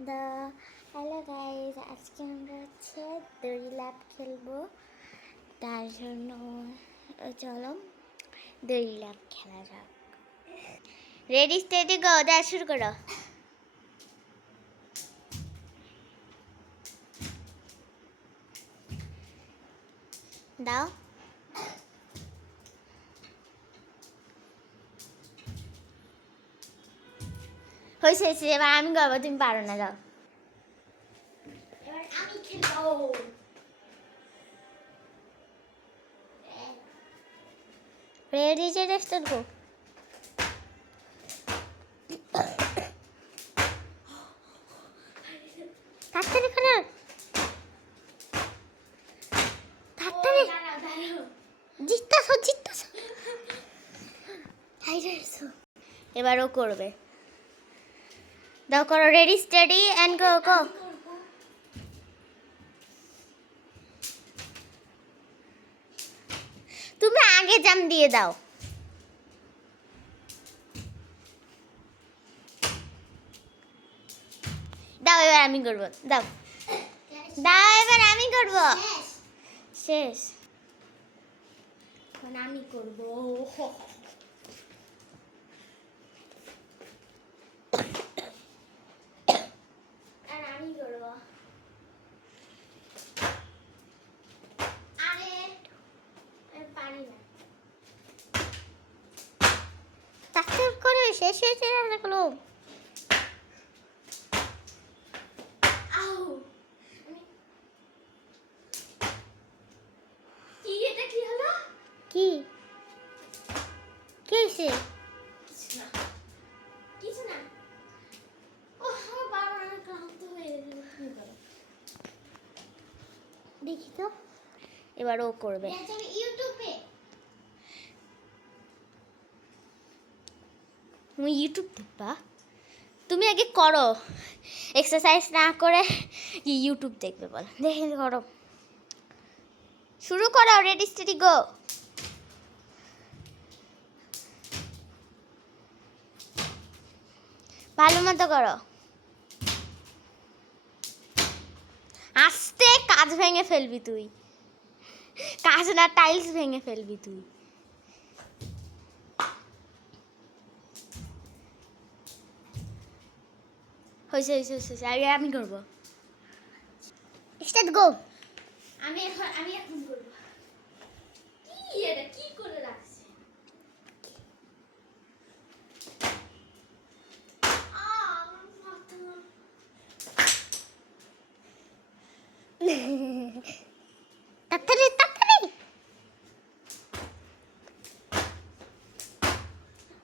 দা hello guys আজকে আমরা হচ্ছে দড়ি ল্যাব খেলব। তার জন্য চলো, দড়ি ল্যাব খেলা যাক। রেডি স্টেডি গো দা শুরু করো। দাও। হয়েছে হয়েছে এবার আমি করব তুমি পারো না যাও আমি খেলব তাড়াতাড়ি তাড়াতাড়ি জিততাছো জিততাছো এবারও করবে দাও করো ready study and go go তুমি আগে জাম দিয়ে দাও। দাও এবার আমি করব দাও। দাও এবার আমি করব। শেষ। আমি করব আর আমি করব আরে আমি পারি না তাড়াতাড়ি করে শেষ হয়েছে আউ কি কি হয়েছে? হয়ে দেখি তো এবার ও করবে ইউটিউবে তুমি ইউটিউব দেখবা। তুমি আগে করো। এক্সারসাইজ না করে ইউটিউব দেখবে বল। দেখে করো। শুরু করো রেডি স্টেডি গো ভালো মতো করো। আস্তে কাজ ভেঙে ফেলবি তুই। কাজ না টাইলস ভেঙে ফেলবি তুই। হয়েছে হয়েছে হয়েছে আমি করব। স্টার্ট গো আমি এখন আমি এখন করব কি এটা কি করে রাখছে আহ, আমার মাথা। তাড়াতাড়ি তাড়াতাড়ি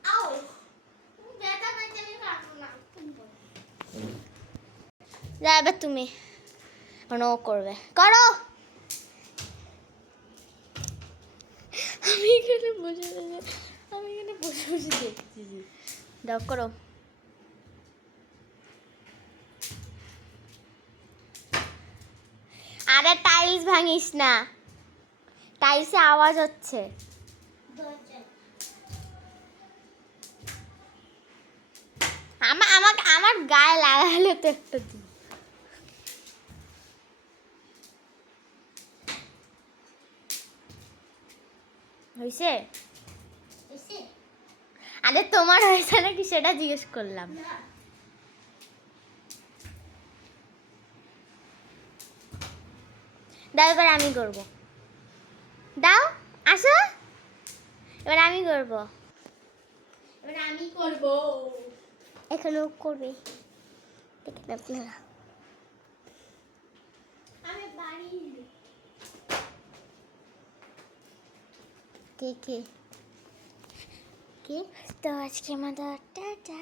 আও ব্যথা পাইতে আমি পারব না যা এবার তুমি ও করবে। করো! আমি এখানে বসে বসে আমি এখানে বসে বসে দেখছি দাও করো। আরে টাইলস ভাঙিস না। টাইলসে আওয়াজ হচ্ছে। আমার আমাকে আমার গায়ে লাগালে তো একটা দিন। হয়েছে আরে তোমার হয়েছে নাকি সেটা জিজ্ঞেস করলাম। দাও এবার আমি করব। দাও আসো। এবার আমি করব। এবার আমি করব। এখানেও করবে। দেখেন আপনারা আমি বাড়ি কে কে কে? তো আজকে আমাদের টাটা।